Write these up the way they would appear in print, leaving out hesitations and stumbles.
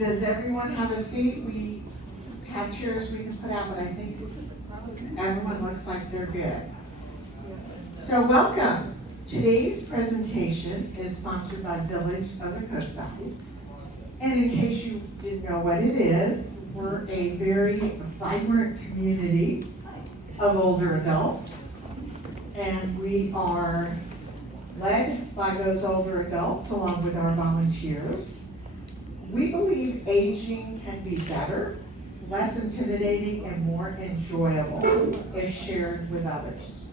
Does everyone have a seat? We have chairs we can put out, but I think everyone looks like they're good. So welcome. Today's presentation is sponsored by Village of the Coastside. And in case you didn't know what it is, we're a very vibrant community of older adults. And we are led by those older adults along with our volunteers. We believe aging can be better, less intimidating, and more enjoyable if shared with others.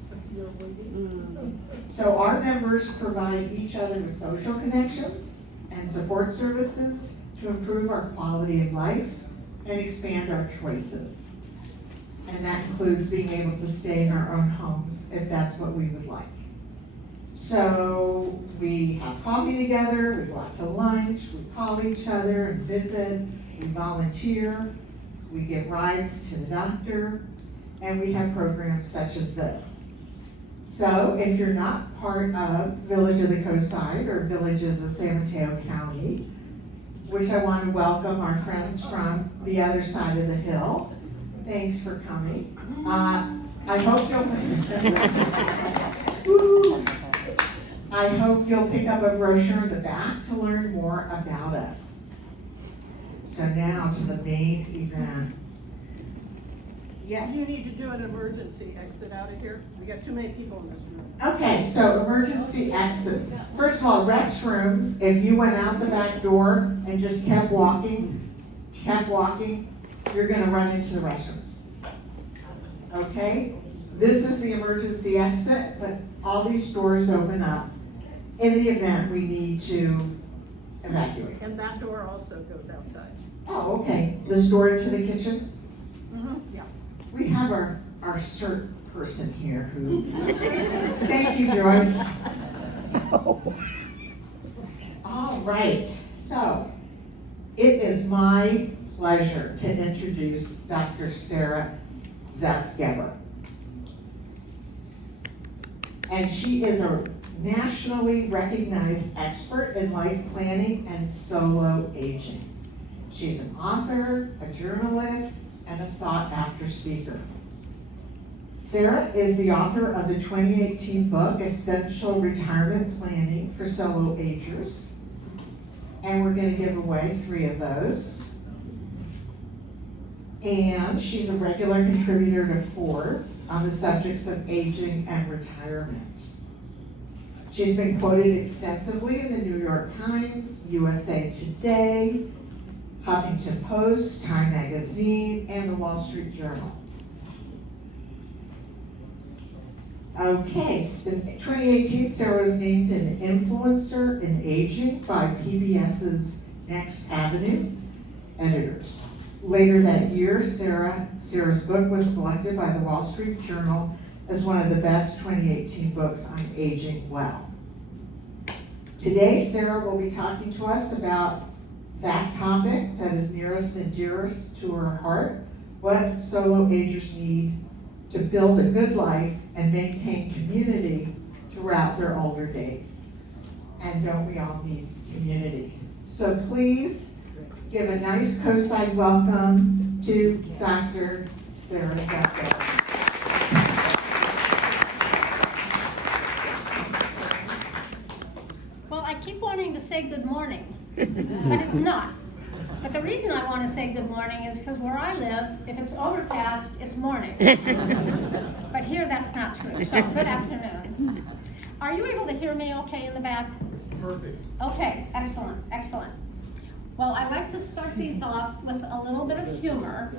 So our members provide each other with social connections and support services to improve our quality of life and expand our choices. And that includes being able to stay in our own homes if that's what we would like. So we have coffee together, we go out to lunch, we call each other and visit, we volunteer, we give rides to the doctor, and we have programs such as this. So if you're not part of Village of the Coastside or Villages of San Mateo County, which I want to welcome our friends from the other side of the hill. Thanks for coming. I hope you'll pick up a brochure in the back to learn more about us. So now to the main event. Yes? You need to do an emergency exit out of here. We got too many people in this room. Okay, so emergency exits. First of all, restrooms, if you went out the back door and just kept walking, you're gonna run into the restrooms. Okay? This is the emergency exit, but all these doors open up in the event we need to evacuate. And that door also goes outside. Oh, okay. This door into the kitchen? Yeah. We have our CERT person here who, thank you, Joyce. All right, so it is my pleasure to introduce Dr. Sara Zeff Geber. And she is a nationally recognized expert in life planning and solo aging. She's an author, a journalist, and a sought-after speaker. Sara is the author of the 2018 book, Essential Retirement Planning for Solo Agers. And we're going to give away 3 of those. And she's a regular contributor to Forbes on the subjects of aging and retirement. She's been quoted extensively in the New York Times, USA Today, Huffington Post, Time Magazine, and the Wall Street Journal. Okay, in 2018, Sara was named an influencer in aging by PBS's Next Avenue editors. Later that year, Sara's book was selected by the Wall Street Journal as one of the best 2018 books on aging well. Today, Sara will be talking to us about that topic that is nearest and dearest to her heart, what solo agers need to build a good life and maintain community throughout their older days. And don't we all need community? So please give a nice coastside welcome to Dr. Sara Zeff Geber. Well, I keep wanting to say good morning, but it's not. But the reason I want to say good morning is because where I live, if it's overcast, it's morning. But here that's not true, so good afternoon. Are you able to hear me okay in the back? Perfect. Okay, excellent, excellent. Well, I like to start these off with a little bit of humor.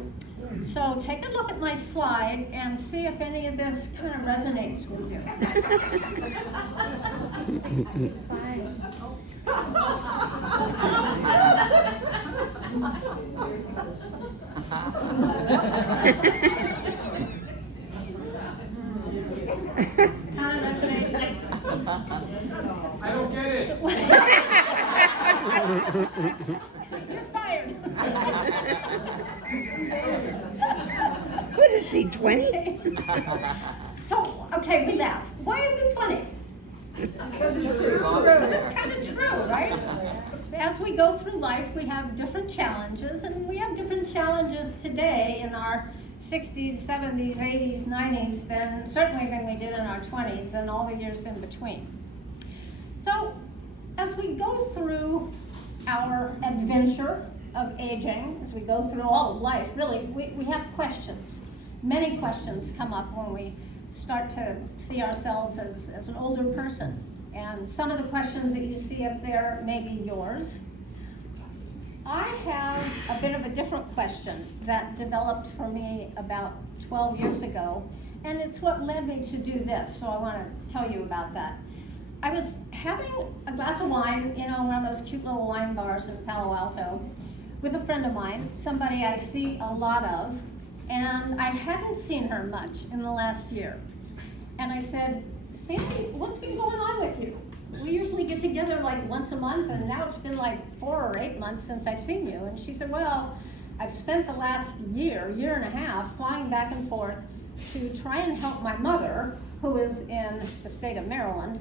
So take a look at my slide and see if any of this kind of resonates with you. Fine. Kind of resonates. I don't get it. You're fired. What is he, 20? So, okay, we laugh. Why is it funny? Because it's true. It's kind of true, right? as we go through life, we have different challenges, and we have different challenges today in our 60s, 70s, 80s, 90s certainly than we did in our 20s and all the years in between. So as we go through our adventure of aging, as we go through all of life, really, we have questions. Many questions come up when we start to see ourselves as an older person. And some of the questions that you see up there may be yours. I have a bit of a different question that developed for me about 12 years ago, and it's what led me to do this, so I want to tell you about that. I was having a glass of wine, one of those cute little wine bars in Palo Alto, with a friend of mine, somebody I see a lot of, and I hadn't seen her much in the last year. And I said, Sandy, what's been going on with you? We usually get together like once a month, and now it's been like 4 or 8 months since I've seen you. And she said, well, I've spent the last year and a half, flying back and forth to try and help my mother, who is in the state of Maryland,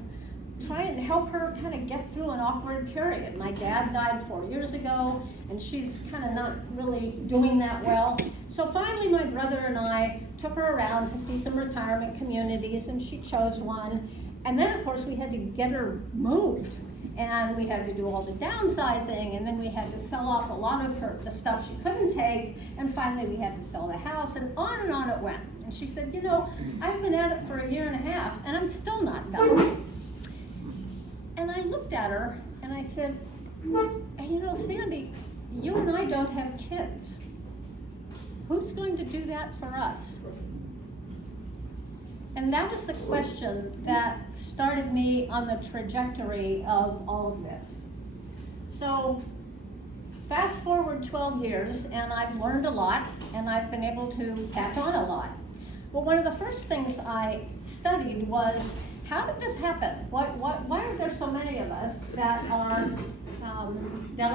try and help her kind of get through an awkward period. My dad died 4 years ago, and she's kind of not really doing that well. So finally, my brother and I took her around to see some retirement communities, and she chose one. And then, of course, we had to get her moved, and we had to do all the downsizing, and then we had to sell off a lot of the stuff she couldn't take, and finally we had to sell the house, and on it went. And she said, I've been at it for 1.5 years, and I'm still not done. And I looked at her, and I said, Sandy, you and I don't have kids. Who's going to do that for us? And that was the question that started me on the trajectory of all of this. So fast forward 12 years, and I've learned a lot, and I've been able to pass on a lot. Well, one of the first things I studied was, how did this happen? Why are there so many of us that are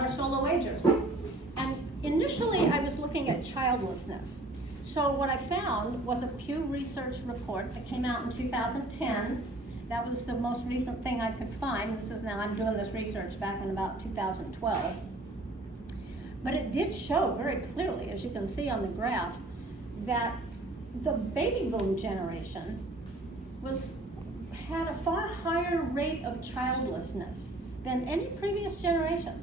solo agers? And initially, I was looking at childlessness. So what I found was a Pew Research report that came out in 2010. That was the most recent thing I could find. I'm doing this research back in about 2012. But it did show very clearly, as you can see on the graph, that the baby boom generation had a far higher rate of childlessness than any previous generation.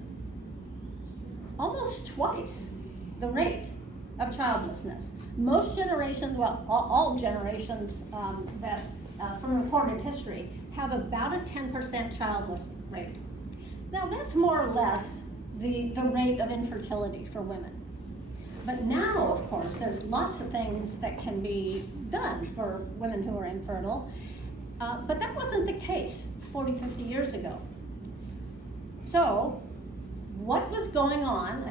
Almost twice the rate of childlessness. Most generations, well, all generations from recorded history have about a 10% childless rate. Now that's more or less the rate of infertility for women. But now, of course, there's lots of things that can be done for women who are infertile, but that wasn't the case 40, 50 years ago. So, what was going on?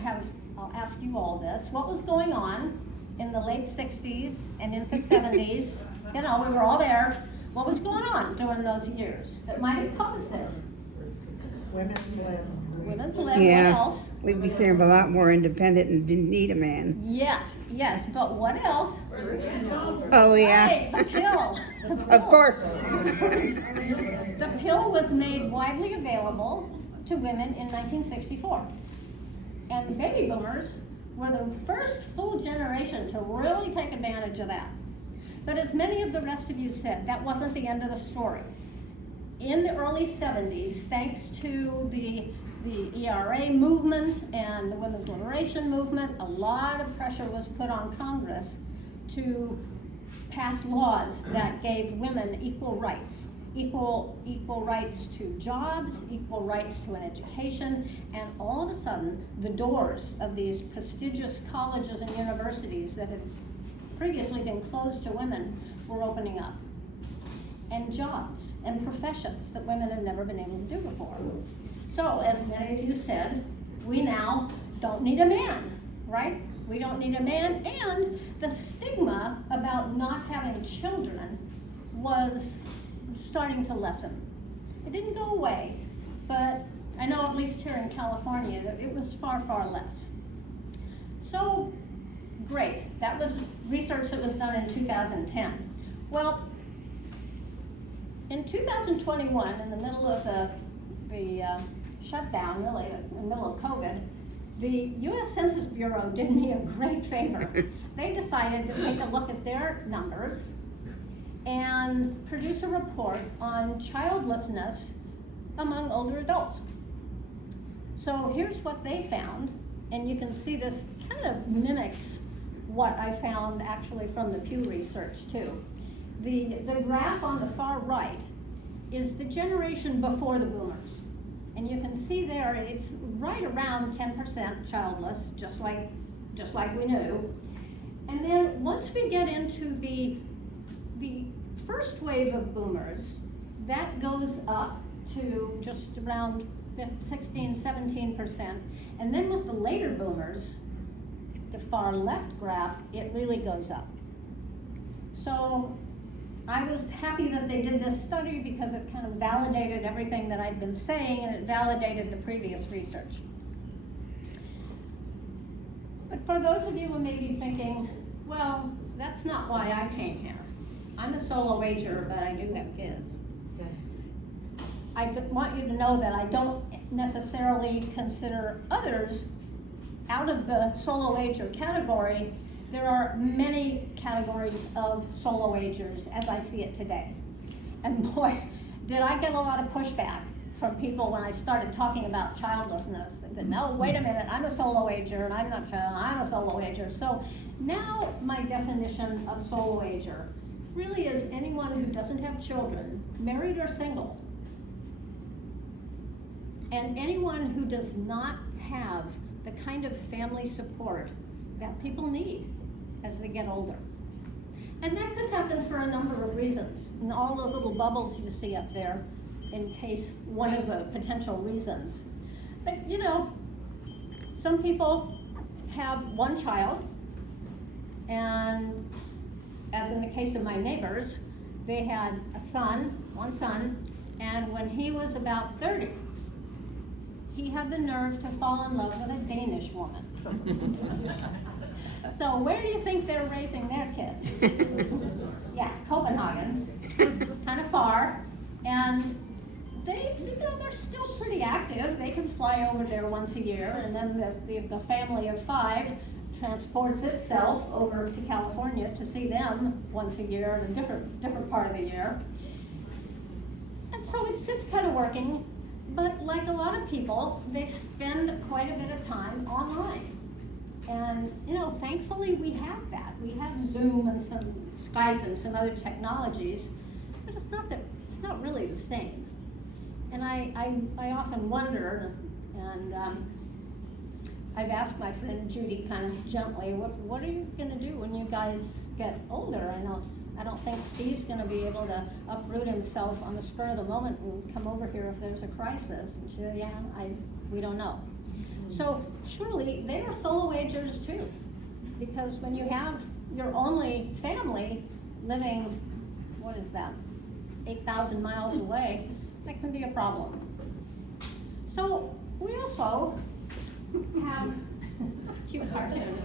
I'll ask you all this. What was going on in the late 60s and into the 70s? We were all there. What was going on during those years that might have caused this? Women's lib. Women's lib, Yeah. what else? We became a lot more independent and didn't need a man. Yes, but what else? Oh, yeah. Right, the pill. Of course. The pill was made widely available to women in 1964. And the baby boomers were the first full generation to really take advantage of that. But as many of the rest of you said, that wasn't the end of the story. In the early 70s, thanks to the ERA movement and the women's liberation movement, a lot of pressure was put on Congress to pass laws that gave women equal rights. Equal rights to jobs, equal rights to an education, and all of a sudden, the doors of these prestigious colleges and universities that had previously been closed to women were opening up. And jobs and professions that women had never been able to do before. So, as many of you said, we now don't need a man, right? We don't need a man, and the stigma about not having children was starting to lessen. It didn't go away, but I know at least here in California that it was far, far less. So, great. That was research that was done in 2010. Well, in 2021, in the middle of the shutdown, really, in the middle of COVID, the US Census Bureau did me a great favor. They decided to take a look at their numbers and produce a report on childlessness among older adults. So here's what they found, and you can see this kind of mimics what I found actually from the Pew Research too. The graph on the far right is the generation before the boomers. And you can see there, it's right around 10% childless, just like we knew. And then once we get into the first wave of boomers, that goes up to just around 16, 17%. And then with the later boomers, the far left graph, it really goes up. So I was happy that they did this study because it kind of validated everything that I'd been saying, and it validated the previous research. But for those of you who may be thinking, well, that's not why I came here. I'm a solo ager, but I do have kids. I want you to know that I don't necessarily consider others out of the solo ager category. There are many categories of solo agers as I see it today. And boy, did I get a lot of pushback from people when I started talking about childlessness. They said, no, wait a minute, I'm a solo ager and I'm not child, I'm a solo ager. So now my definition of solo ager really is anyone who doesn't have children, married or single, and anyone who does not have the kind of family support that people need as they get older. And that could happen for a number of reasons. And all those little bubbles you see up there in case one of the potential reasons. But you know, some people have one child, and as in the case of my neighbors, they had a son, one son, and when he was about 30, he had the nerve to fall in love with a Danish woman. So where do you think they're raising their kids? Yeah, Copenhagen, kind of far, and they, you know, they're still pretty active. They can fly over there once a year, and then the family of 5 transports itself over to California to see them once a year in a different part of the year. And so it's kind of working, but like a lot of people, they spend quite a bit of time online. And you know, thankfully we have that. We have Zoom and some Skype and some other technologies, but it's not really the same. And I often wonder, and I've asked my friend Judy kind of gently, what are you going to do when you guys get older? I don't think Steve's going to be able to uproot himself on the spur of the moment and come over here if there's a crisis. And she said, yeah, we don't know. So surely they are solo agers too, because when you have your only family living, 8,000 miles away, that can be a problem. So we also have, it's a cute cartoon.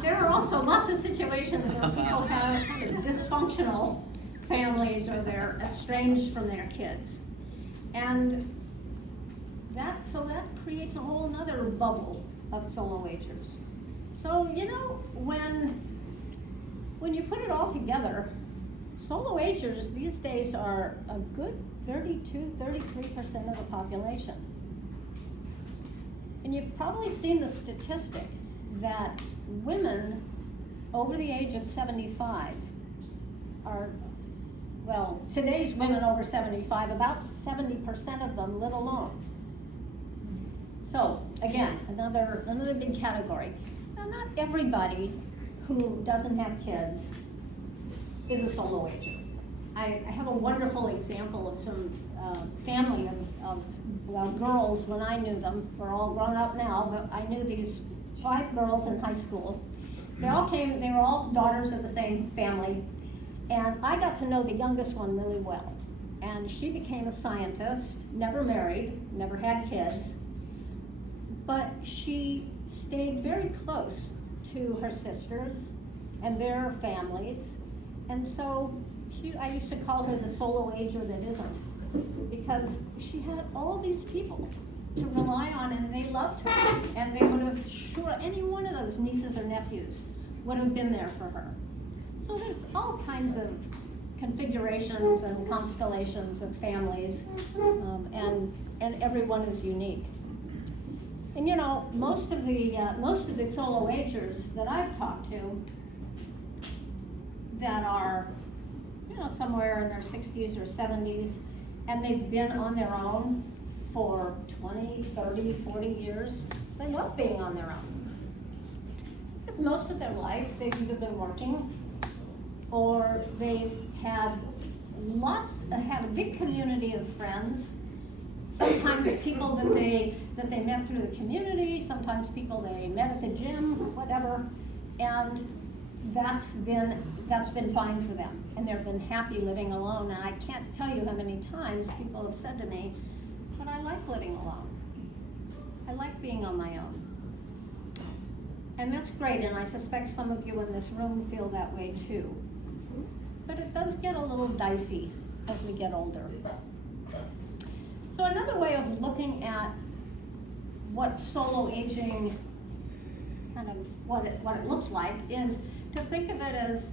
There are also lots of situations where people have kind of dysfunctional families or they're estranged from their kids. And that creates a whole nother bubble of solo agers. So, you know, when you put it all together, solo agers these days are a good 32-33% of the population. And you've probably seen the statistic that women over the age of 75 are, well, today's women over 75, about 70% of them live alone. So again, another big category. Now, not everybody who doesn't have kids is a solo ager. I have a wonderful example of some family of girls when I knew them. We're all grown up now, but I knew these 5 girls in high school. They were all daughters of the same family, and I got to know the youngest one really well. And she became a scientist, never married, never had kids, but she stayed very close to her sisters and their families. And so I used to call her the solo ager that isn't. because she had all these people to rely on, and they loved her. And they would have, sure, any one of those nieces or nephews would have been there for her. So there's all kinds of configurations and constellations of families, and everyone is unique. And you know, most of the solo agers that I've talked to that are, you know, somewhere in their 60s or 70s, and they've been on their own for 20, 30, 40 years, they love being on their own. Because most of their life, they've either been working, or they've had a big community of friends. Sometimes people that they met through the community, sometimes people they met at the gym, whatever, and that's been fine for them, and they've been happy living alone. And I can't tell you how many times people have said to me, but I like living alone. I like being on my own. And that's great, and I suspect some of you in this room feel that way too. But it does get a little dicey as we get older. So another way of looking at what solo aging, kind of what it looks like, is to think of it as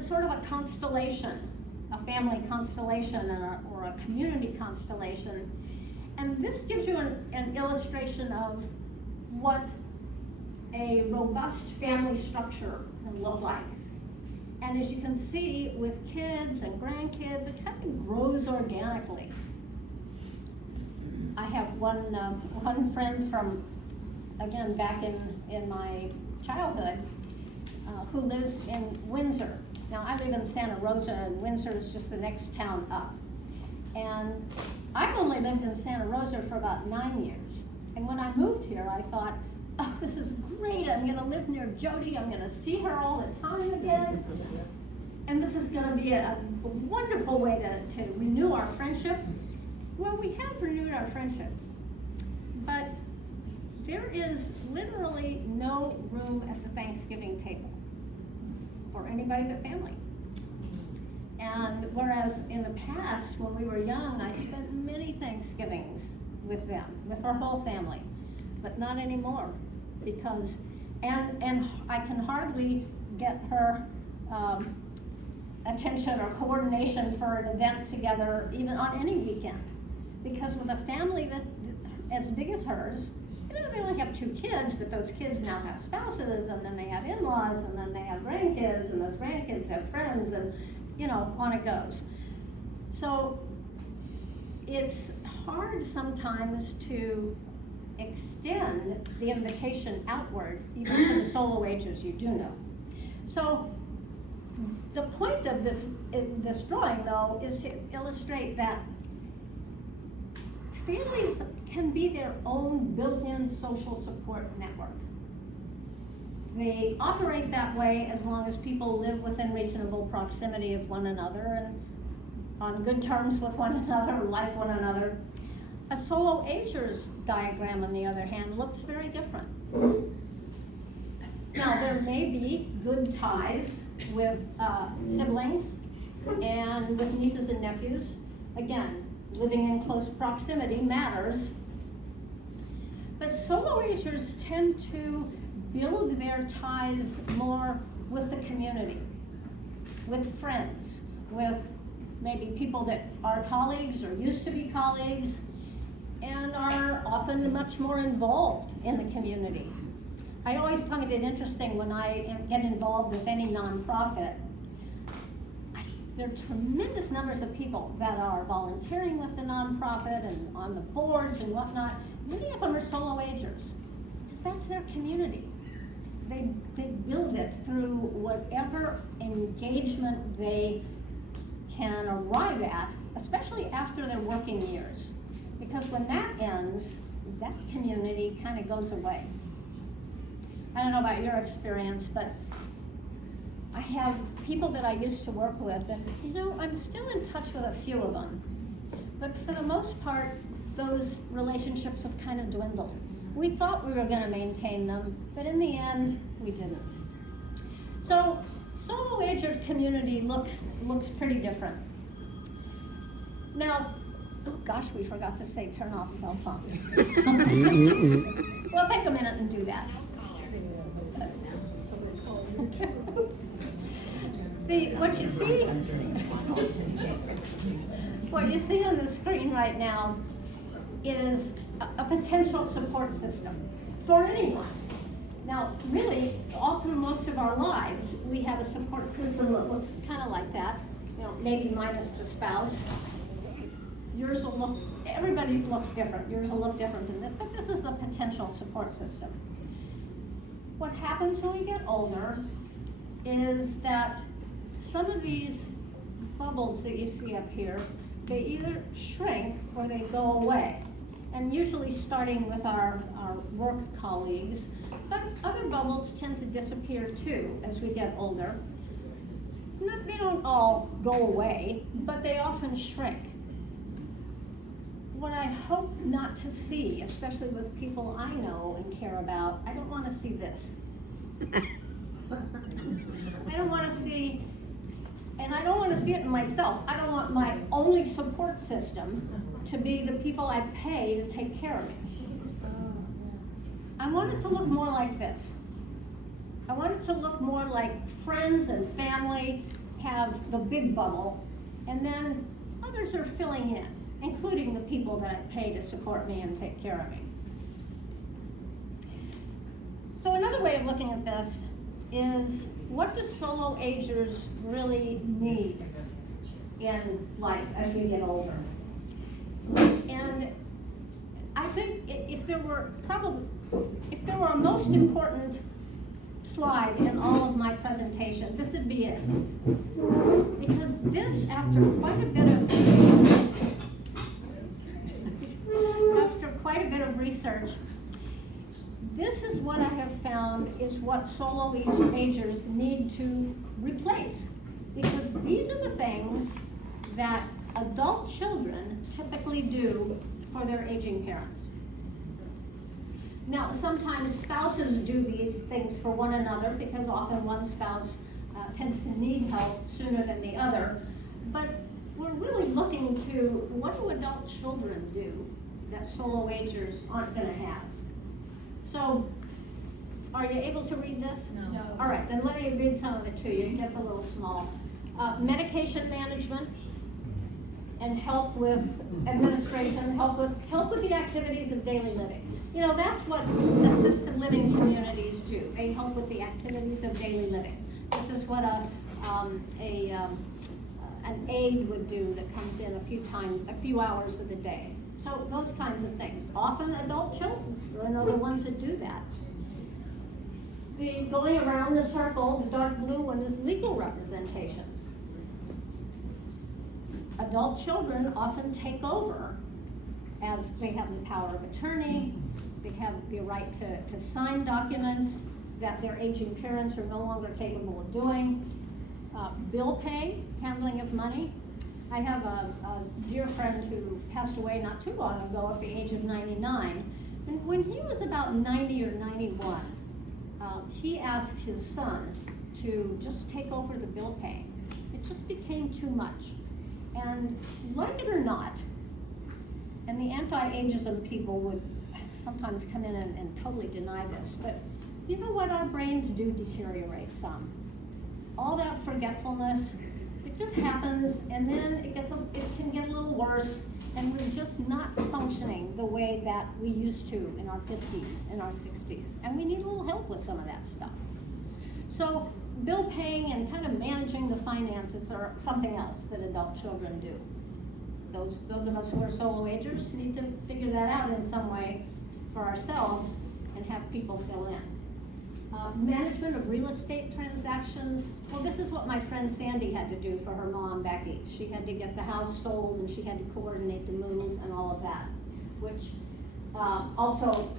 sort of a constellation, a family constellation or a community constellation. And this gives you an illustration of what a robust family structure can look like. And as you can see, with kids and grandkids, it kind of grows organically. I have one friend from, again, back in my childhood, who lives in Windsor. Now, I live in Santa Rosa, and Windsor is just the next town up. And I've only lived in Santa Rosa for about 9 years. And when I moved here, I thought, oh, this is great. I'm gonna live near Jody. I'm gonna see her all the time again. And this is gonna be a wonderful way to renew our friendship. Well, we have renewed our friendship, but there is literally no room at the Thanksgiving table for anybody but family. And whereas in the past, when we were young, I spent many Thanksgivings with them, with our whole family, but not anymore, because, and I can hardly get her attention or coordination for an event together, even on any weekend. Because with a family that as big as hers, you know, they only have 2 kids, but those kids now have spouses, and then they have in-laws, and then they have grandkids, and those grandkids have friends, and you know, on it goes. So it's hard sometimes to extend the invitation outward, even to the solo agers you do know. So the point of this drawing, though, is to illustrate that families can be their own built-in social support network. They operate that way as long as people live within reasonable proximity of one another and on good terms with one another, like one another. A solo agers diagram, on the other hand, looks very different. Now, there may be good ties with siblings and with nieces and nephews. Again, living in close proximity matters. But solo agers tend to build their ties more with the community, with friends, with maybe people that are colleagues or used to be colleagues, and are often much more involved in the community. I always find it interesting when I get involved with any nonprofit. There are tremendous numbers of people that are volunteering with the nonprofit and on the boards and whatnot. Many of them are solo agers, because that's their community. They build it through whatever engagement they can arrive at, especially after their working years. Because when that ends, that community kind of goes away. I don't know about your experience, but I have people that I used to work with, and you know, I'm still in touch with a few of them. But for the most part, those relationships have kind of dwindled. We thought we were going to maintain them, but in the end, we didn't. So, solo ager community looks pretty different. Now, oh gosh, we forgot to say turn off cell phones. Well, take a minute and do that. What you see on the screen right now is a potential support system for anyone. Now, really, all through most of our lives, we have a support system that looks kind of like that, you know, maybe minus the spouse. Yours will look, everybody's looks different. Yours will look different than this, but this is the potential support system. What happens when we get older is that some of these bubbles that you see up here, they either shrink or they go away. And usually starting with our work colleagues, but other bubbles tend to disappear too as we get older. They don't all go away, but they often shrink. What I hope not to see, especially with people I know and care about, I don't want to see this. I don't want to see, and I don't want to see it in myself. I don't want my only support system to be the people I pay to take care of me. I want it to look more like this. I want it to look more like friends and family have the big bubble, and then others are filling in, including the people that I pay to support me and take care of me. So another way of looking at this is, what do solo agers really need in life as we get older? And I think if there were a most important slide in all of my presentation, this would be it. Because this, after quite a bit of research, this is what I have found is what solo agers need to replace. Because these are the things that adult children typically do for their aging parents. Now, sometimes spouses do these things for one another because often one spouse tends to need help sooner than the other. But we're really looking to, what do adult children do that solo agers aren't going to have? So, are you able to read this? No. All right, then let me read some of it to you. It gets a little small. Medication management and help with administration, help with the activities of daily living. You know, that's what assisted living communities do. They help with the activities of daily living. This is what an aide would do that comes in a few hours of the day. So those kinds of things. Often adult children are the ones that do that. The going around the circle, the dark blue one, is legal representation. Adult children often take over as they have the power of attorney, they have the right to sign documents that their aging parents are no longer capable of doing. Bill pay, handling of money. I have a dear friend who passed away not too long ago at the age of 99. And when he was about 90 or 91, he asked his son to just take over the bill paying. It just became too much. And like it or not, and the anti-ageism people would sometimes come in and totally deny this, but you know what, our brains do deteriorate some. All that forgetfulness, it just happens, and then it can get a little worse, and we're just not functioning the way that we used to in our 50s, in our 60s, and we need a little help with some of that stuff. So bill paying and kind of managing the finances are something else that adult children do. Those of us who are solo agers need to figure that out in some way for ourselves and have people fill in. Management of real estate transactions. Well, this is what my friend Sandy had to do for her mom, Becky. She had to get the house sold and she had to coordinate the move and all of that, which also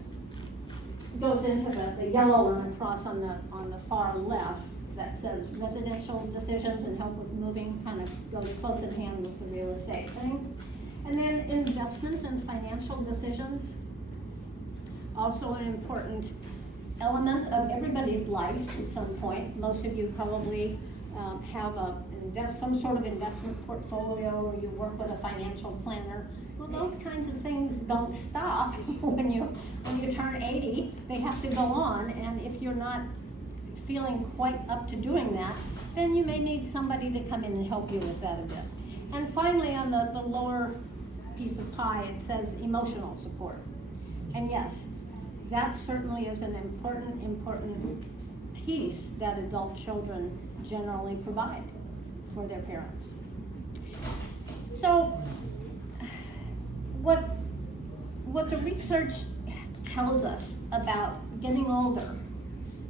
goes into the yellow one across on the far left that says residential decisions and help with moving, kind of goes close at hand with the real estate thing. And then investment and financial decisions, also an important element of everybody's life at some point. Most of you probably some sort of investment portfolio, or you work with a financial planner. Well, those kinds of things don't stop when you turn 80. They have to go on, and if you're not feeling quite up to doing that, then you may need somebody to come in and help you with that a bit. And finally, on the lower piece of pie, it says emotional support. And yes, that certainly is an important piece that adult children generally provide for their parents. So, what the research tells us about getting older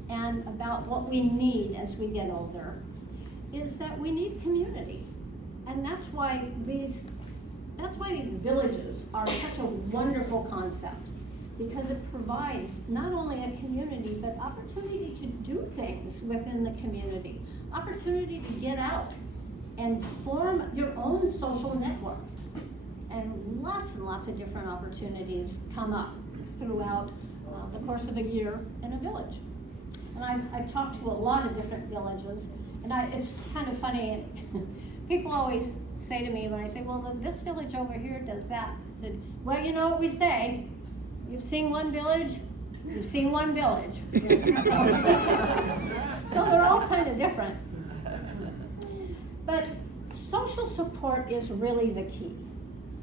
and about what we need as we get older is that we need community. And that's why these villages are such a wonderful concept, because it provides not only a community, but opportunity to do things within the community, opportunity to get out and form your own social network. And lots of different opportunities come up throughout the course of a year in a village. And I've talked to a lot of different villages, and it's kind of funny. People always say to me when I say, well, this village over here does that. I said, well, you know what we say, you've seen one village, you've seen one village. So they're all kind of different. But social support is really the key.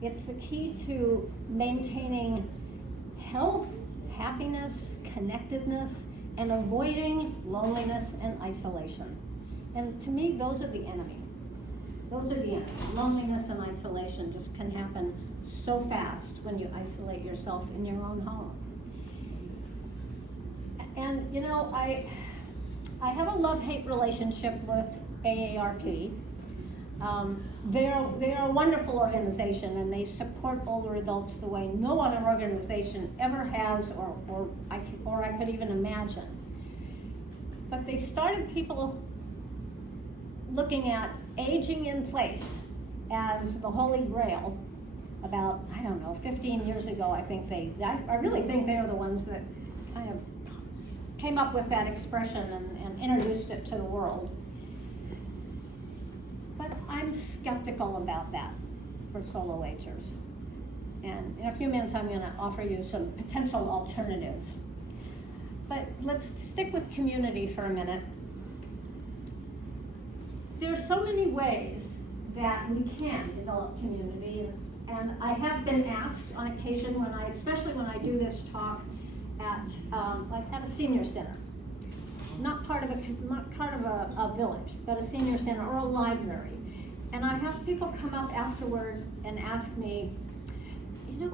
It's the key to maintaining health, happiness, connectedness, and avoiding loneliness and isolation. And to me, those are the enemy. Those are the enemy. Loneliness and isolation just can happen so fast when you isolate yourself in your own home. And you know, I have a love-hate relationship with AARP. They're a wonderful organization, and they support older adults the way no other organization ever has, or I could even imagine. But they started people looking at aging in place as the holy grail about, 15 years ago. I really think they're the ones that kind of came up with that expression and introduced it to the world. But I'm skeptical about that for solo agers. And in a few minutes, I'm going to offer you some potential alternatives. But let's stick with community for a minute. There's so many ways that we can develop community, and I have been asked on occasion especially when I do this talk at a senior center. Not part of a village, but a senior center or a library. And I have people come up afterward and ask me,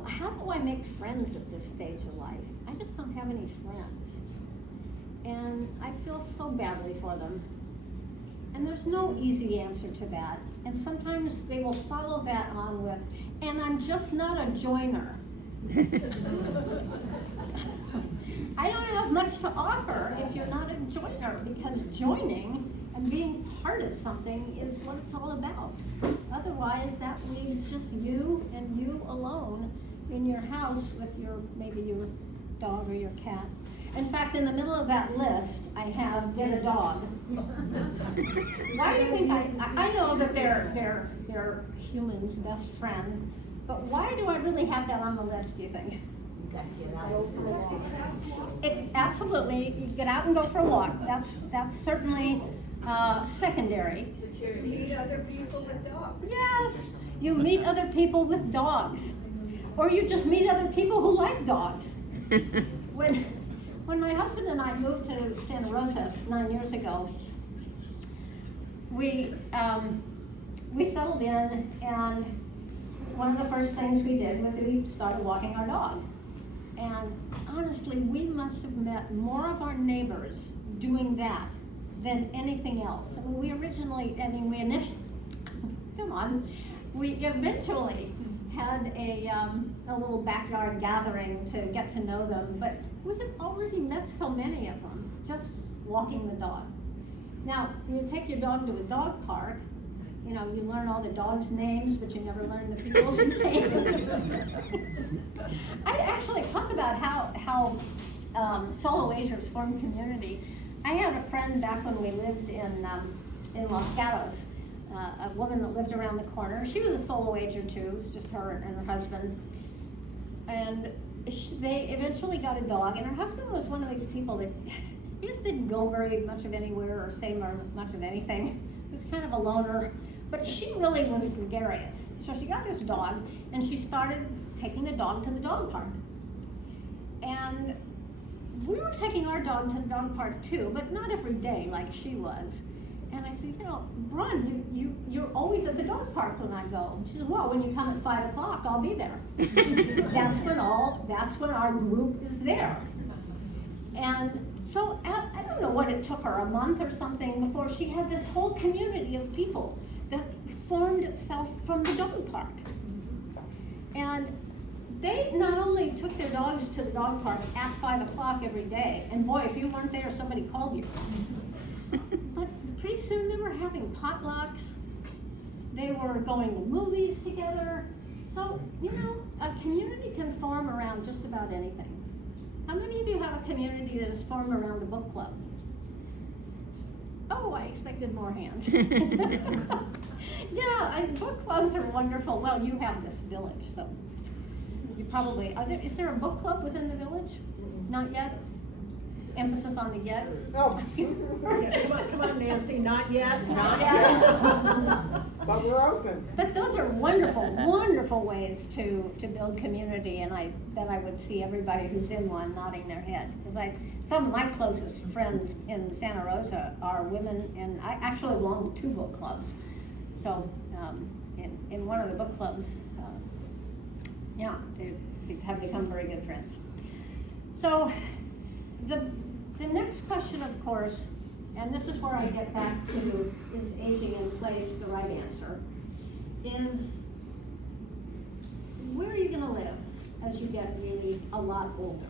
how do I make friends at this stage of life? I just don't have any friends. And I feel so badly for them. And there's no easy answer to that. And sometimes they will follow that on with, and I'm just not a joiner. I don't have much to offer if you're not a joiner, because joining and being part of something is what it's all about. Otherwise, that leaves just you and you alone in your house with maybe your dog or your cat. In fact, in the middle of that list, I have get a dog. Why do you think I know that they're humans' best friend, but why do I really have that on the list, do you think? Absolutely, you get out and go for a walk. That's certainly secondary. Meet other people with dogs. Yes, you meet other people with dogs, or you just meet other people who like dogs. When my husband and I moved to Santa Rosa 9 years ago, we settled in, and one of the first things we did was we started walking our dog. And honestly, we must have met more of our neighbors doing that than anything else. We eventually had a little backyard gathering to get to know them, but we had already met so many of them just walking the dog. Now, you take your dog to a dog park, you learn all the dogs' names, but you never learn the people's names. I actually talk about how solo agers form community. I had a friend back when we lived in in Los Gatos, a woman that lived around the corner. She was a solo ager too, it was just her and her husband. And they eventually got a dog, and her husband was one of these people that he just didn't go very much of anywhere or say much of anything. He was kind of a loner, but she really was gregarious. So she got this dog, and she started taking the dog to the dog park. And we were taking our dog to the dog park too, but not every day like she was. And I said, you know, Ron, you're always at the dog park when I go. She said, well, when you come at 5 o'clock, I'll be there. that's when our group is there. And so I don't know what it took her, a month or something, before she had this whole community of people that formed itself from the dog park. And they not only took their dogs to the dog park at 5 o'clock every day, and boy, if you weren't there, somebody called you. But pretty soon they were having potlucks, they were going to movies together. So, you know, a community can form around just about anything. How many of you have a community that is formed around a book club? Oh, I expected more hands. Yeah, book clubs are wonderful. Well, you have this village, so you probably, is there a book club within the village? Not yet? Emphasis on the yet? Oh, come on, Nancy, not yet, not yet. yet. But we're open. But those are wonderful, wonderful ways to build community, and I bet I would see everybody who's in one nodding their head. Because some of my closest friends in Santa Rosa are women, and I actually belong to 2 book clubs. So in one of the book clubs, yeah, they have become very good friends. So the next question, of course, and this is where I get back to, is aging in place the right answer, is where are you going to live as you get really a lot older?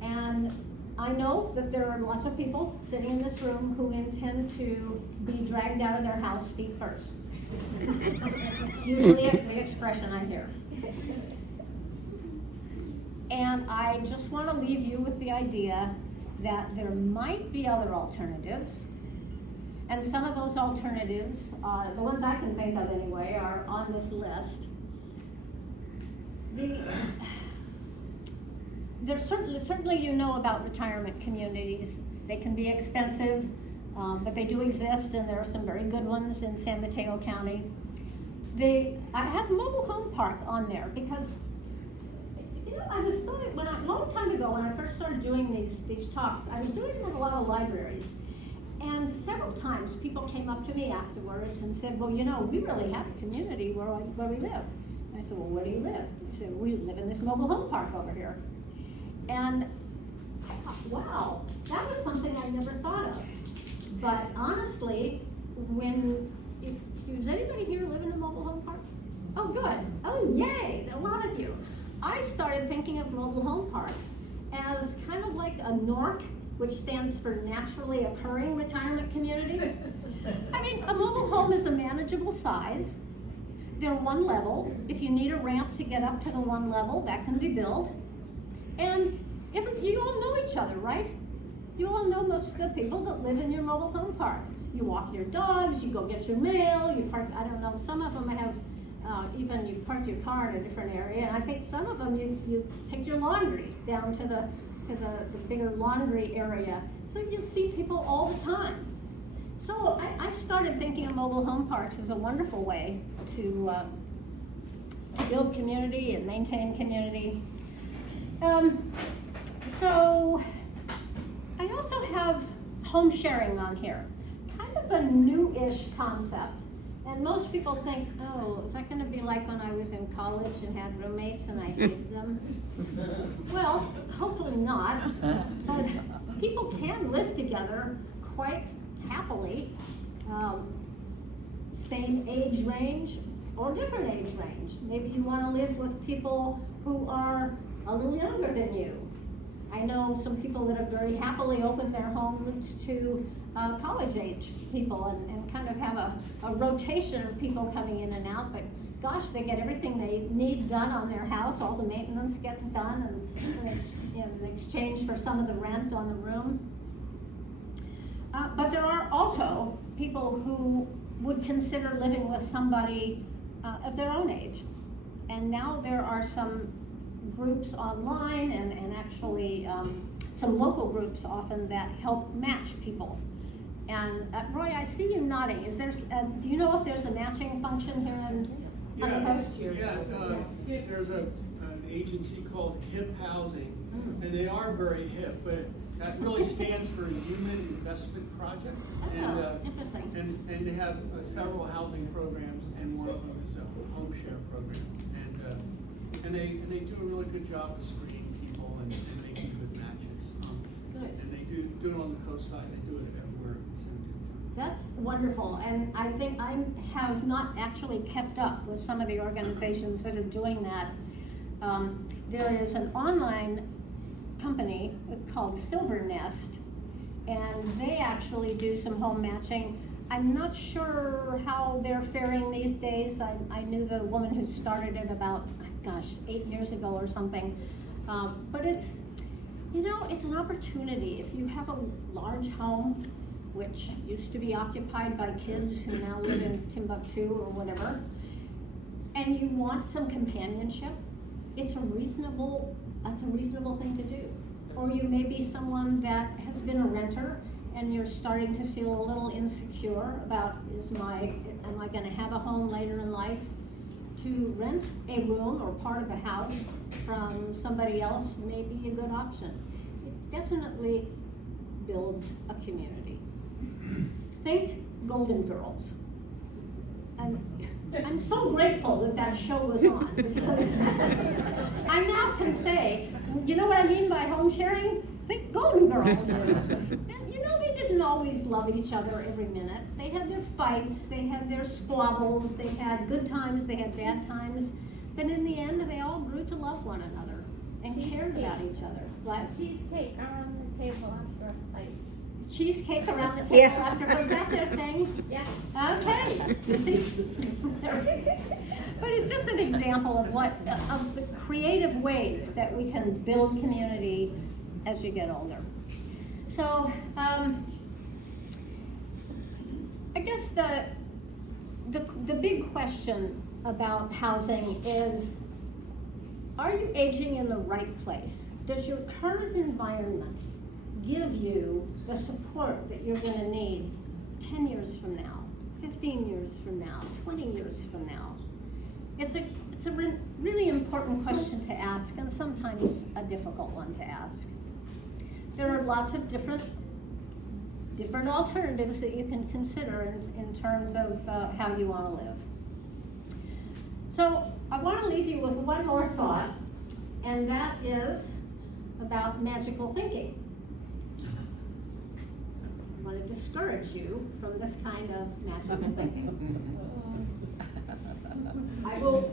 And I know that there are lots of people sitting in this room who intend to be dragged out of their house feet first. It's usually the expression I hear. And I just want to leave you with the idea that there might be other alternatives. And some of those alternatives, the ones I can think of anyway, are on this list. There's certainly you know about retirement communities. They can be expensive, but they do exist, and there are some very good ones in San Mateo County. I have mobile home park on there because I was started a long time ago when I first started doing these talks. I was doing them at a lot of libraries, and several times people came up to me afterwards and said, "Well, you know, we really have a community where we live." And I said, "Well, where do you live?" They said, "We live in this mobile home park over here." And I thought, wow, that was something I never thought of. But honestly, does anybody here live in a mobile home park? Oh, good. Oh, yay, a lot of you. I started thinking of mobile home parks as kind of like a NORC, which stands for Naturally Occurring Retirement Community. I mean, a mobile home is a manageable size. They're one level. If you need a ramp to get up to the one level, that can be built. And you all know each other, right? You all know most of the people that live in your mobile home park. You walk your dogs, you go get your mail, you park, I don't know, some of them have even you park your car in a different area, and I think some of them you take your laundry down to the bigger laundry area. So you see people all the time. So I started thinking of mobile home parks as a wonderful way to build community and maintain community. So I also have home sharing on here, kind of a new-ish concept. And most people think, oh, is that going to be like when I was in college and had roommates and I hated them? Well, hopefully not. But people can live together quite happily, same age range or different age range. Maybe you want to live with people who are a little younger than you. I know some people that have very happily opened their homes to college-age people and kind of have a rotation of people coming in and out, but gosh, they get everything they need done on their house. All the maintenance gets done and in exchange for some of the rent on the room. But there are also people who would consider living with somebody of their own age. And now there are some groups online and actually some local groups often that help match people. And Roy, I see you nodding. Is there? Do you know if there's a matching function here on the coast? There's an agency called HIP Housing, and they are very hip, but that really stands for Human Investment Project. Oh, interesting. And they have several housing programs, and one of them is a home share program. And they do a really good job of screening people and making good matches. Good. And they do it on the coast side. They do it everywhere. That's wonderful, and I think I have not actually kept up with some of the organizations that are doing that. There is an online company called Silver Nest, and they actually do some home matching. I'm not sure how they're faring these days. I knew the woman who started it about, gosh, 8 years ago or something. But it's, you know, it's an opportunity. If you have a large home, which used to be occupied by kids who now live in Timbuktu or whatever, and you want some companionship, it's a reasonable thing to do. Or you may be someone that has been a renter and you're starting to feel a little insecure about, am I gonna have a home later in life? To rent a room or part of a house from somebody else may be a good option. It definitely builds a community. Think Golden Girls. I'm so grateful that show was on, because I now can say, you know what I mean by home sharing? Think Golden Girls. And you know, they didn't always love each other every minute. They had their fights, they had their squabbles, they had good times, they had bad times. But in the end, they all grew to love one another and cared about each other. What? Cheesecake around the table after a fight. Cheesecake around the table Yeah. after, was that their thing? Yeah. Okay. But it's just an example of of the creative ways that we can build community as you get older. So, I guess the big question about housing is, are you aging in the right place? Does your current environment give you the support that you're gonna need 10 years from now, 15 years from now, 20 years from now? It's a really important question to ask, and sometimes a difficult one to ask. There are lots of different alternatives that you can consider in terms of how you wanna live. So I wanna leave you with one more thought, and that is about magical thinking. I want to discourage you from this kind of magical thinking. I will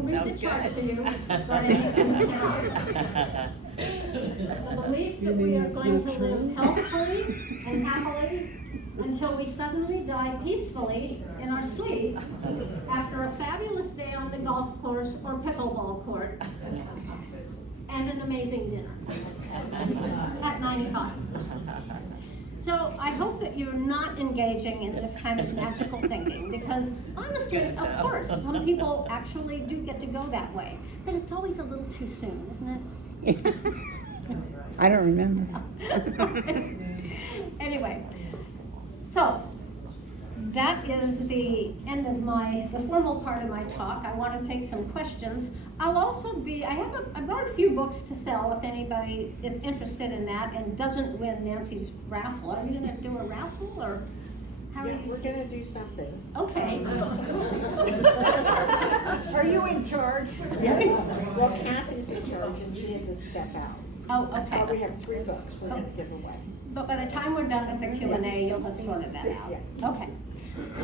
read the chart to you. The belief that we are going to live healthfully and happily until we suddenly die peacefully in our sleep after a fabulous day on the golf course or pickleball court and an amazing dinner at 95. So I hope that you're not engaging in this kind of magical thinking, because honestly, of course, some people actually do get to go that way, but it's always a little too soon, isn't it? I don't remember. Anyway, so that is the end of the formal part of my talk. I want to take some questions. I brought a few books to sell if anybody is interested in that and doesn't win Nancy's raffle. Are you gonna do a raffle, or how are Yeah, you? we're gonna do something. Okay. Are you in charge? Yeah. Well, Kathy's in charge and she had to step out. Oh, But we okay. have 3 books we're gonna give away. But by the time we're done with the Q&A, you'll have sorted that out. Yeah. Okay.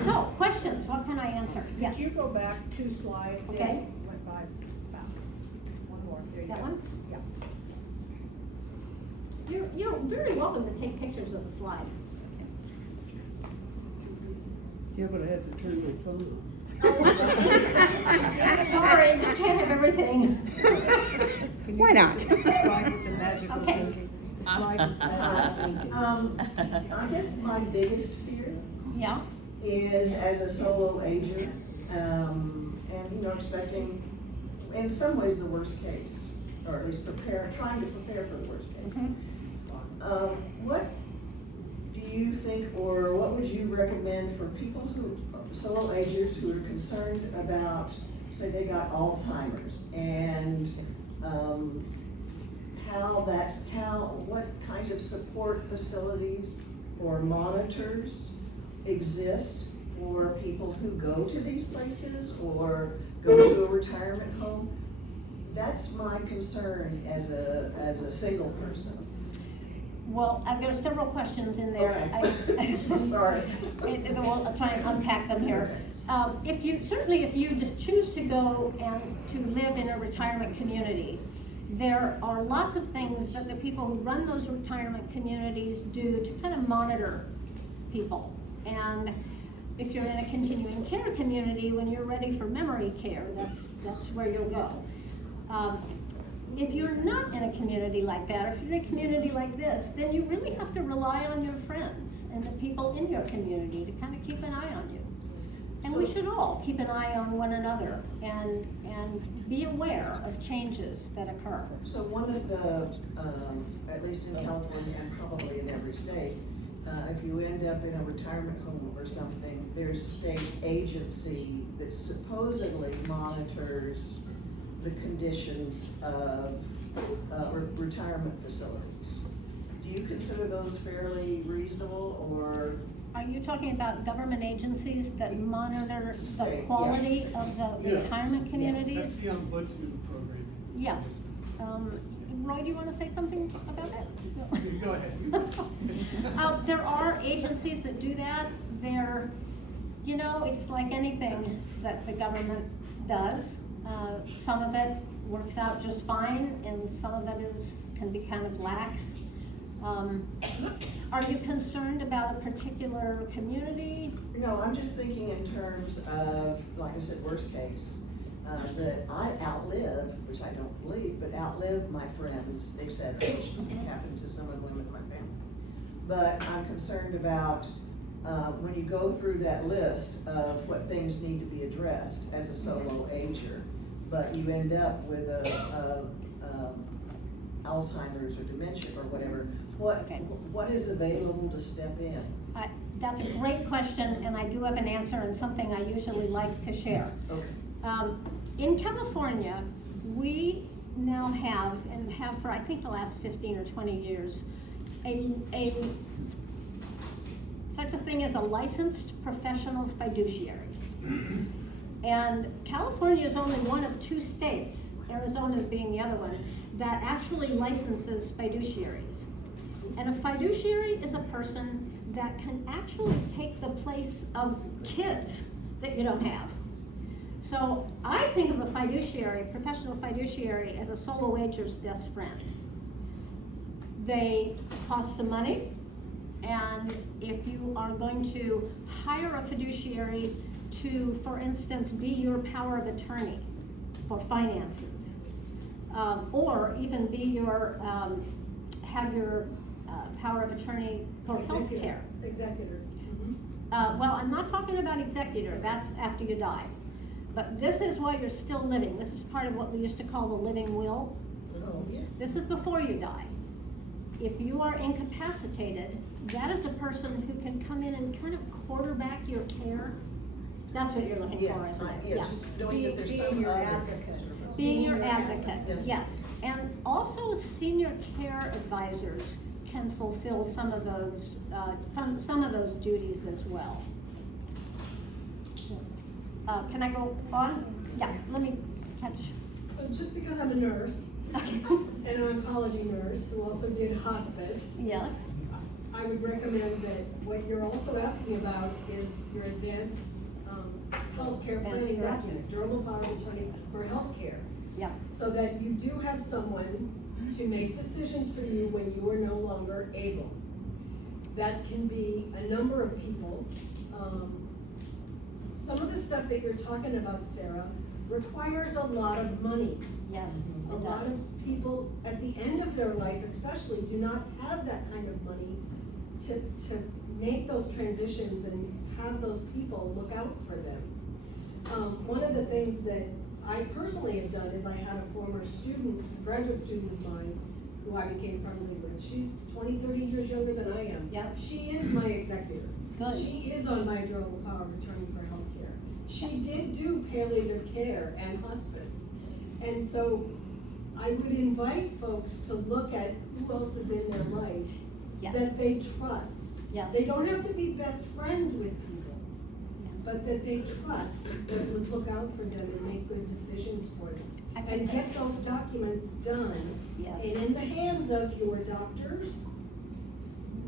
So, questions, what can I answer? Yes. Could you go back 2 slides? Okay. Went by fast. One more, there you That go. one? Yeah. You're very welcome to take pictures of the slides. Yeah, but I had to turn my phone Sorry, just can't have everything. Why not? on. Slide with the magical Okay. thinking. slide. I guess my biggest fear Yeah, is as a solo ager, and, you know, expecting, in some ways, the worst case, or at least trying to prepare for the worst case. What do you think, or what would you recommend for people solo agers who are concerned about, say they got Alzheimer's, and, what kind of support facilities or monitors exist for people who go to these places or go to a retirement home? That's my concern as a single person. well, there's several questions in there. Okay. I'm sorry. I'll try and unpack them here. If you just choose to go and to live in a retirement community, there are lots of things that the people who run those retirement communities do to kind of monitor people. And if you're in a continuing care community, when you're ready for memory care, that's where you'll go. If you're not in a community like that, or if you're in a community like this, then you really have to rely on your friends and the people in your community to kind of keep an eye on you. And we should all keep an eye on one another and be aware of changes that occur. So one of the, at least in California and probably in every state, if you end up in a retirement home or something, there's state agency that supposedly monitors the conditions of retirement facilities. Do you consider those fairly reasonable, or? Are you talking about government agencies that monitor the State, quality of the Yes. retirement communities? That's the ombudsman program. Yeah. Roy, do you want to say something about that? No. Go ahead. There are agencies that do that. You know, it's like anything that the government does. Some of it works out just fine, and some of it can be kind of lax. Are you concerned about a particular community? No, I'm just thinking in terms of, like I said, worst case, that I outlive, which I don't believe, but outlive my friends, except which happened to some of them in my family. But I'm concerned about when you go through that list of what things need to be addressed as a solo ager, but you end up with Alzheimer's or dementia or whatever, what is available to step in? That's a great question, and I do have an answer and something I usually like to share. Okay. In California, we now have, and have for I think the last 15 or 20 years, such a thing as a licensed professional fiduciary. And California is only one of 2 states, Arizona being the other one, that actually licenses fiduciaries. And a fiduciary is a person that can actually take the place of kids that you don't have. So I think of a fiduciary, professional fiduciary, as a solo ager's best friend. They cost some money, and if you are going to hire a fiduciary to, for instance, be your power of attorney for finances, or even be your, have your power of attorney for health care. Executor. Well, I'm not talking about executor, that's after you die. But this is while you're still living. This is part of what we used to call the living will. Oh, yeah. This is before you die. If you are incapacitated, that is a person who can come in and kind of quarterback your care. That's what you're looking for, isn't it? Yeah, just knowing that there's some your other- advocate. Being your advocate, Yeah. yes. And also senior care advisors can fulfill some of those duties as well. Can I go on? Yeah, let me touch. So just because I'm a nurse, and an oncology nurse who also did hospice, Yes. I would recommend that what you're also asking about is your advanced healthcare Advanced planning care. document, durable power of attorney for healthcare. Yeah. So that you do have someone to make decisions for you when you are no longer able. That can be a number of people. Some of the stuff that you're talking about, Sarah, requires a lot of money. Yes, A it lot does. of people at the end of their life especially do not have that kind of money to make those transitions and have those people look out for them. One of the things that I personally have done is I had a former student, graduate student of mine, who I became friendly with. She's 20, 30 years younger than I am. Yep. She is my executor. Good. She is on my durable power of attorney for healthcare. She did do palliative care and hospice. And so I would invite folks to look at who else is in their life Yes. that they trust. Yes. They don't have to be best friends with people, but that they trust, that would look out for them and make good decisions for them. I think And get that's- those documents done Yes. and in the hands of your doctors,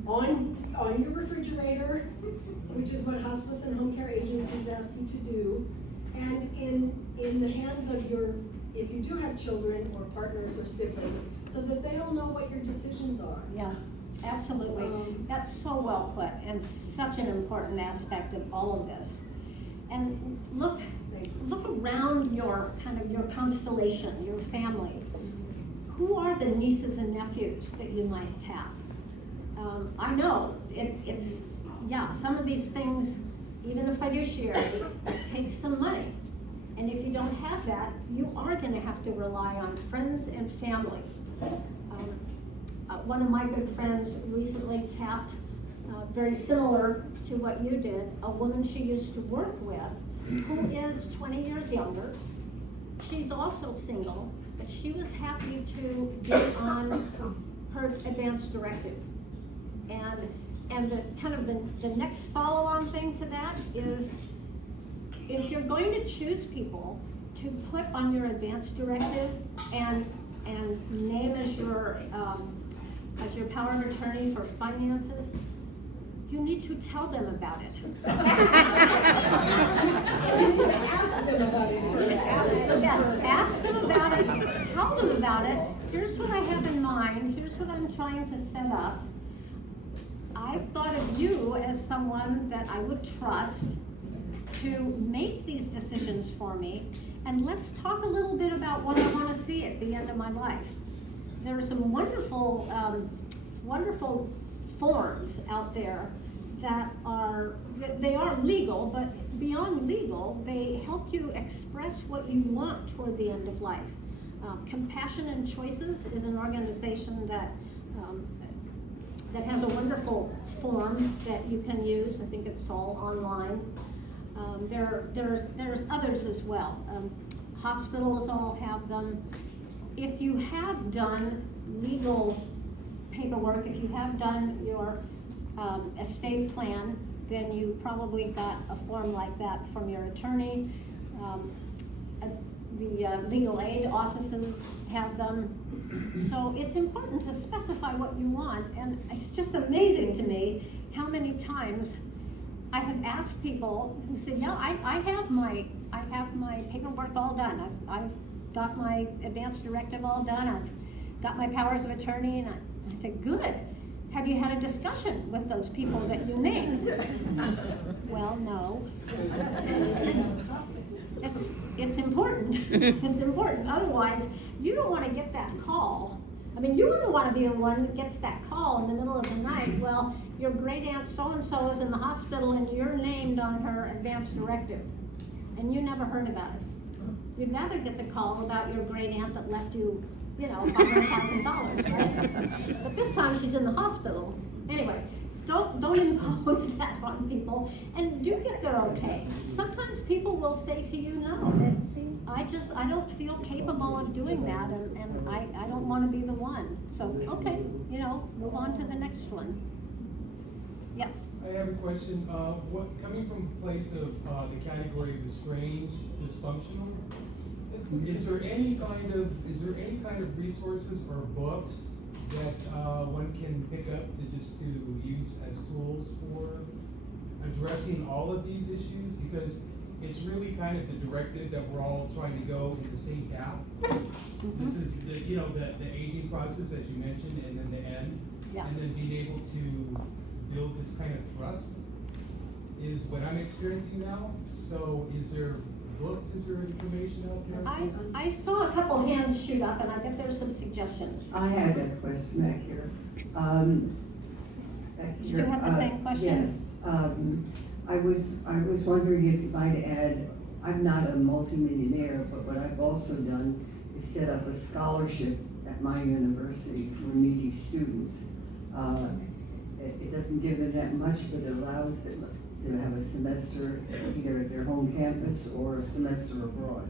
on your refrigerator, which is what hospice and home care agencies ask you to do, and in the hands of your, if you do have children or partners or siblings, so that they don't know what your decisions are. Yeah, absolutely. That's so well put, and such an important aspect of all of this. And look around your your constellation, your family. Who are the nieces and nephews that you might tap? I know it's some of these things, even a fiduciary, takes some money. And if you don't have that, you are gonna have to rely on friends and family. One of my good friends recently tapped, very similar to what you did, a woman she used to work with, who is 20 years younger. She's also single, but she was happy to get on her advanced directive. And the kind of the next follow-on thing to that is, if you're going to choose people to put on your advanced directive and name as your power of attorney for finances, you need to tell them about it. Ask them about it first. Yes, ask them about it, tell them about it. Here's what I have in mind, here's what I'm trying to set up. I've thought of you as someone that I would trust to make these decisions for me, and let's talk a little bit about what I want to see at the end of my life. There are some wonderful, wonderful forms out there that they are legal, but beyond legal, they help you express what you want toward the end of life. Compassion and Choices is an organization that has a wonderful form that you can use. I think it's all online. There's others as well. Hospitals all have them. If you have done legal paperwork, if you have done your estate plan, then you probably got a form like that from your attorney. The legal aid offices have them. So it's important to specify what you want, and it's just amazing to me how many times I have asked people who said, yeah, I have my paperwork all done. I've got my advance directive all done. I've got my powers of attorney, and I said, good. Have you had a discussion with those people that you named? Well, no. It's important. It's important. Otherwise, you don't want to get that call. I mean, you wouldn't want to be the one that gets that call in the middle of the night. Well, your great aunt so-and-so is in the hospital and you're named on her advance directive, and you never heard about it. You'd rather get the call about your great aunt that left you, $500,000, right? But this time she's in the hospital. Anyway, don't impose that on people, and do get their okay. Sometimes people will say to you, no, I don't feel capable of doing that, and I don't want to be the one. So, okay, move on to the next one. Yes? I have a question. Coming from a place of the category of estranged, dysfunctional, is there any kind of resources or books that one can pick up to use as tools for addressing all of these issues? Because it's really kind of the directive that we're all trying to go in the same path. This is the aging process, as you mentioned, and then the end, and then being able to build this kind of trust is what I'm experiencing now. So is there books, is there information out there? I saw a couple hands shoot up, and I bet there's some suggestions. I had a question back here. Did you have the same question? Yes, I was wondering if you might add, I'm not a multimillionaire, but what I've also done is set up a scholarship at my university for needy students. It doesn't give them that much, but it allows them to have a semester either at their home campus or a semester abroad.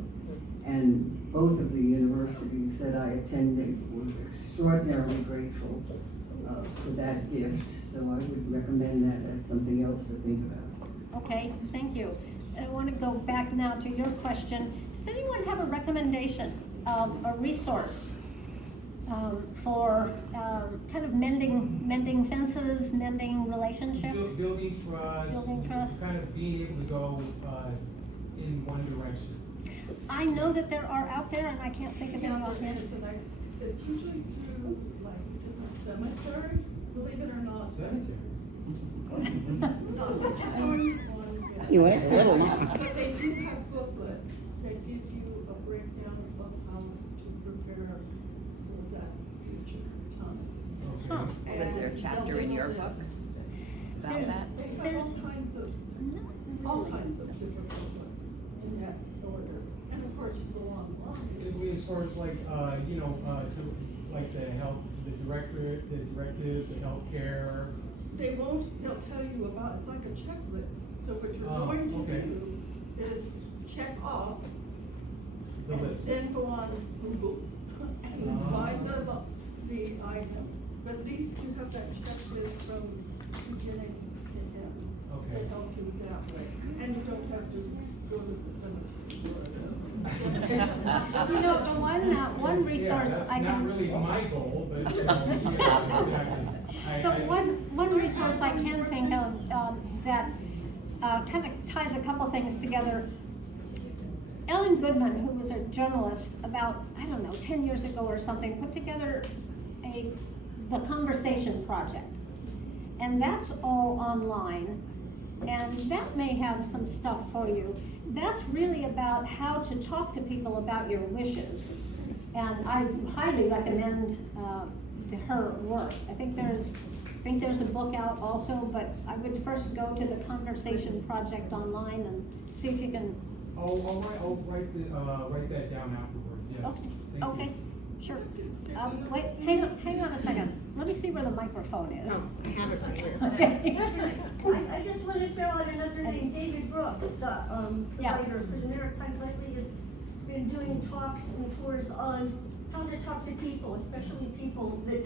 And both of the universities that I attended were extraordinarily grateful for that gift, so I would recommend that as something else to think about. Okay, thank you. I want to go back now to your question. Does anyone have a recommendation of a resource for kind of mending fences, mending relationships? Building trust. Building trust. Kind of being able to go in one direction. I know that there are out there, and I can't think of any offhand. It's usually through like different cemeteries, believe it or not. Cemeteries. You wait a little long. But they do have booklets that give you a breakdown of how to prepare for that future time. Okay. Huh. Was there a chapter in your book about There's- that? They have all kinds of different booklets in that order. And of course, you go online. As far as like, like the health, the directives, the healthcare. They'll tell you about, it's like a checklist. So what you're Oh, going to okay. do is check off The and list. then go on Google and find the item. But at least you have that checklist from beginning to end. Okay. They help you that way. And you don't have to go to the cemetery. You know, the one resource Yeah, that's I not can. really my goal, but, yeah, exactly. But one resource I can think of that kind of ties a couple things together. Ellen Goodman, who was a journalist about, I don't know, 10 years ago or something, put together the Conversation Project. And that's all online. And that may have some stuff for you. That's really about how to talk to people about your wishes. And I highly recommend her work. I think there's a book out also, but I would first go to the Conversation Project online and see if you can. I'll write that down afterwards, yes. Okay, Thank you. okay, sure. Wait, hang on a second. Let me see where the microphone is. I have it right here. Okay. I just want to throw out another name, David Brooks, the Yeah. writer for the New York Times lately, has been doing talks and tours on how to talk to people, especially people that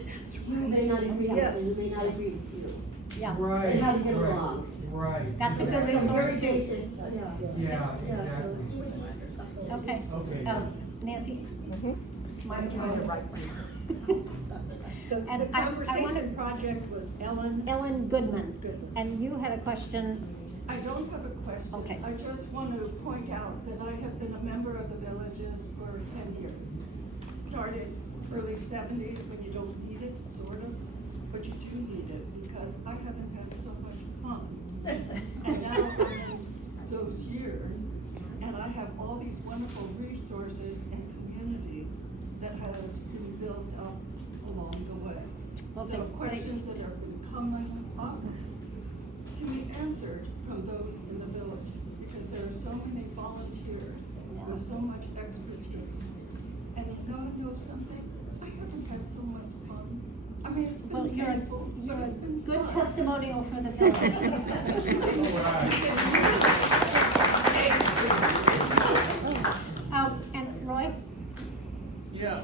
you may not agree with, Yes. and you may not agree with you, Yeah, Right. and how to get right, along. Right. that's a good Some resource very too. basic, but, Yeah, yeah, so exactly. see what you Okay. Okay. Nancy? Mine are the right places. So And the I wanna- Conversation Project was Ellen. Ellen Goodman. Goodman. And you had a question. I don't have a question. Okay. I just want to point out that I have been a member of the Villages for 10 years. Started early 70s when you don't need it, sort of, but you do need it because I haven't had so much fun. And now I'm in those years and I have all these wonderful resources and community that has been built up along the way. Okay, So great. questions that are coming up can be answered from those in the village, because there are so many volunteers with so much expertise. And you know something? I haven't had so much fun. I mean, it's Well, been you're painful, a but it's been good fun. testimonial for the village. And Roy? Yeah,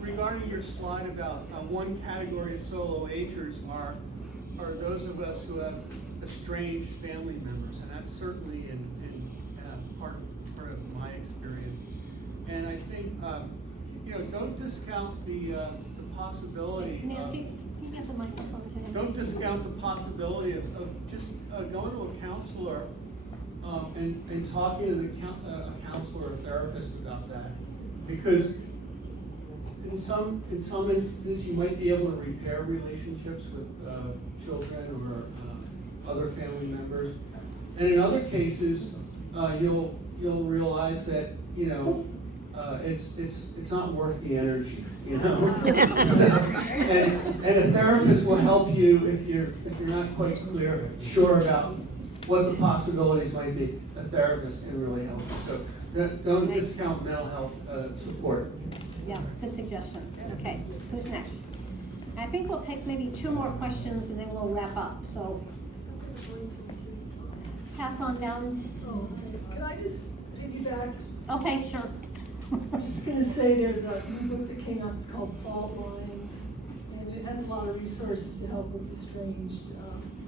regarding your slide about one category of solo agers are those of us who have estranged family members, and that's certainly in part of my experience. And I think don't discount the possibility. Nancy, can you get the microphone to him? Don't discount the possibility of just going to a counselor and talking to a counselor or therapist about that, because in some instances you might be able to repair relationships with children or other family members, and in other cases you'll realize that, you know, it's not worth the energy, you know? And a therapist will help you if you're not quite sure about what the possibilities might be. A therapist can really help you. So don't discount mental health support. Yeah, good suggestion. Okay, who's next? I think we'll take maybe 2 more questions and then we'll wrap up, so. Pass on down. Oh, can I just piggyback? Okay, sure. I'm just gonna say there's a new book that came out, it's called Fault Lines, and it has a lot of resources to help with estranged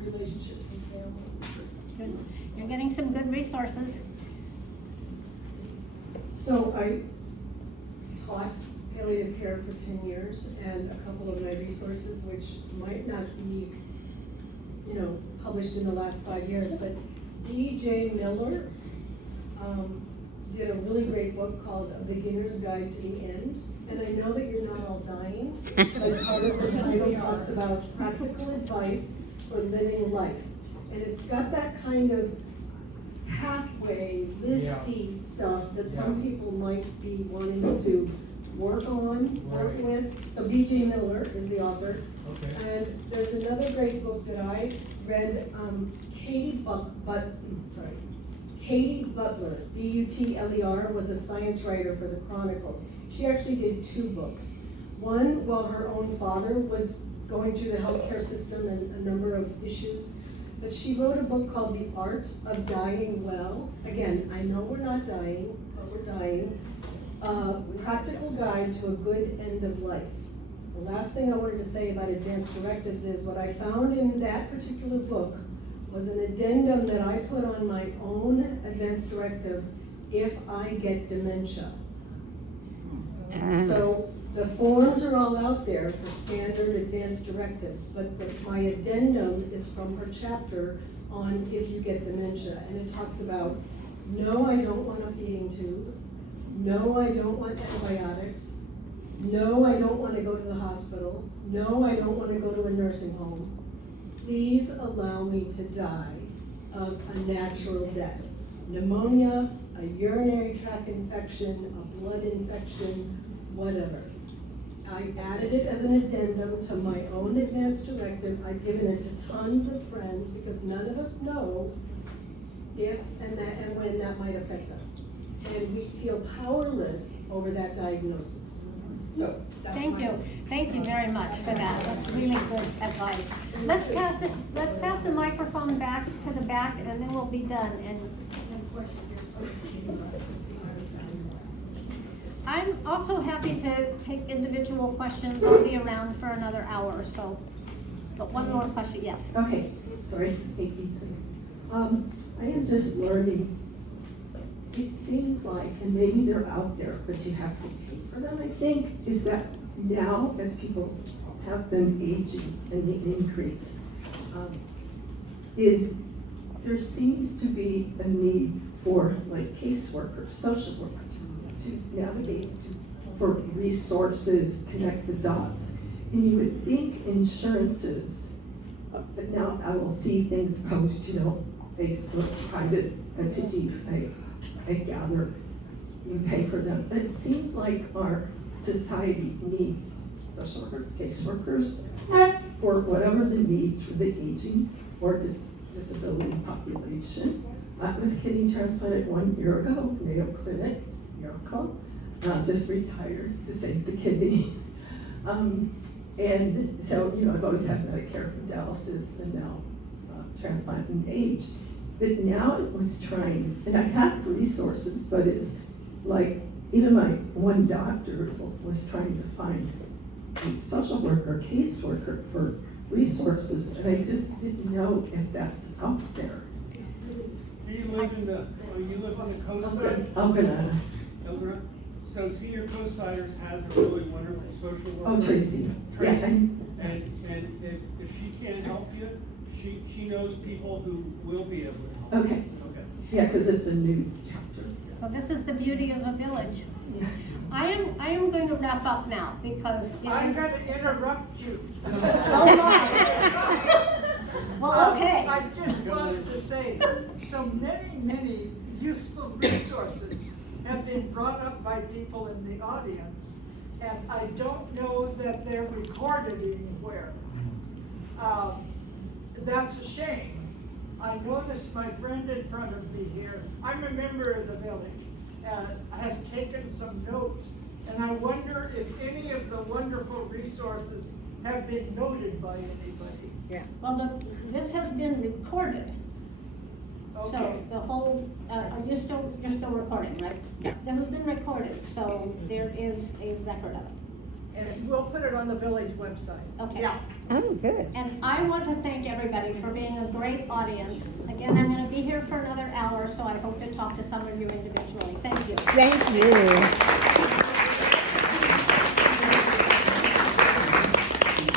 relationships and families. Good. You're getting some good resources. So I taught palliative care for 10 years, and a couple of my resources, which might not be, you know, published in the last 5 years, but E.J. Miller did a really great book called A Beginner's Guide to the End. And I know that you're not all dying, but part of the title talks about practical advice for living life. And it's got that kind of pathway, listy stuff that some people might be wanting to work on, work with. So B.J. Miller is the author. Okay. And there's another great book that I read, Katie Butler, B-U-T-L-E-R, was a science writer for the Chronicle. She actually did 2 books. One, while her own father was going through the healthcare system and a number of issues, but she wrote a book called The Art of Dying Well. Again, I know we're not dying, but we're dying. Practical Guide to a Good End of Life. The last thing I wanted to say about advance directives is what I found in that particular book was an addendum that I put on my own advance directive if I get dementia. So the forms are all out there for standard advance directives, but my addendum is from her chapter on if you get dementia, and it talks about, no, I don't want a feeding tube, no, I don't want antibiotics, no, I don't want to go to the hospital, no, I don't want to go to a nursing home. Please allow me to die of a natural death. Pneumonia, a urinary tract infection, a blood infection, whatever. I added it as an addendum to my own advance directive. I've given it to tons of friends because none of us know if and when that might affect us. And we feel powerless over that diagnosis. So Thank you very much for that. That's really good advice. Let's pass the microphone back to the back and then we'll be done. And I'm also happy to take individual questions. I'll be around for another hour or so. But one more question, yes. Okay, sorry, I am just learning. It seems like, and maybe they're out there, but you have to pay for them, I think, is that now as people have been aging and the increase, is there seems to be a need for like caseworkers, social workers, to navigate for resources, connect the dots. And you would think insurances, but now I will see things post, Facebook, private entities, I gather you pay for them. And it seems like our society needs social workers, caseworkers, for whatever the needs for the aging or disability population. I was kidney transplanted 1 year ago, Mayo Clinic, miracle. Just retired to save the kidney. And so, I've always had Medicare from dialysis and now transplant and age. But now it was trying, and I had resources, but it's like, even my one doctor was trying to find a social worker, caseworker for resources, and I just didn't know if that's out there. Do you live on the coast side? Elgin. So Senior Coastsiders has a really wonderful social worker. Oh, Tracy. Tracy. Yeah. And if she can't help you, she knows people who will be able to help. Okay. Yeah, because it's a new chapter. So this is the beauty of a village. Yeah. I am going to wrap up now because I'm going to interrupt you. Oh my. Well, okay. I just wanted to say, so many useful resources have been brought up by people in the audience, and I don't know that they're recorded anywhere. That's a shame. I noticed my friend in front of me here, I'm a member of the village, has taken some notes, and I wonder if any of the wonderful resources have been noted by anybody. Yeah. Well, this has been recorded. So Okay. the whole, you're still recording, right? Yeah. This has been recorded, so there is a record of it. And we'll put it on the village website. Okay. Yeah. Oh, good. And I want to thank everybody for being a great audience. Again, I'm gonna be here for another hour, so I hope to talk to some of you individually. Thank you. Thank you.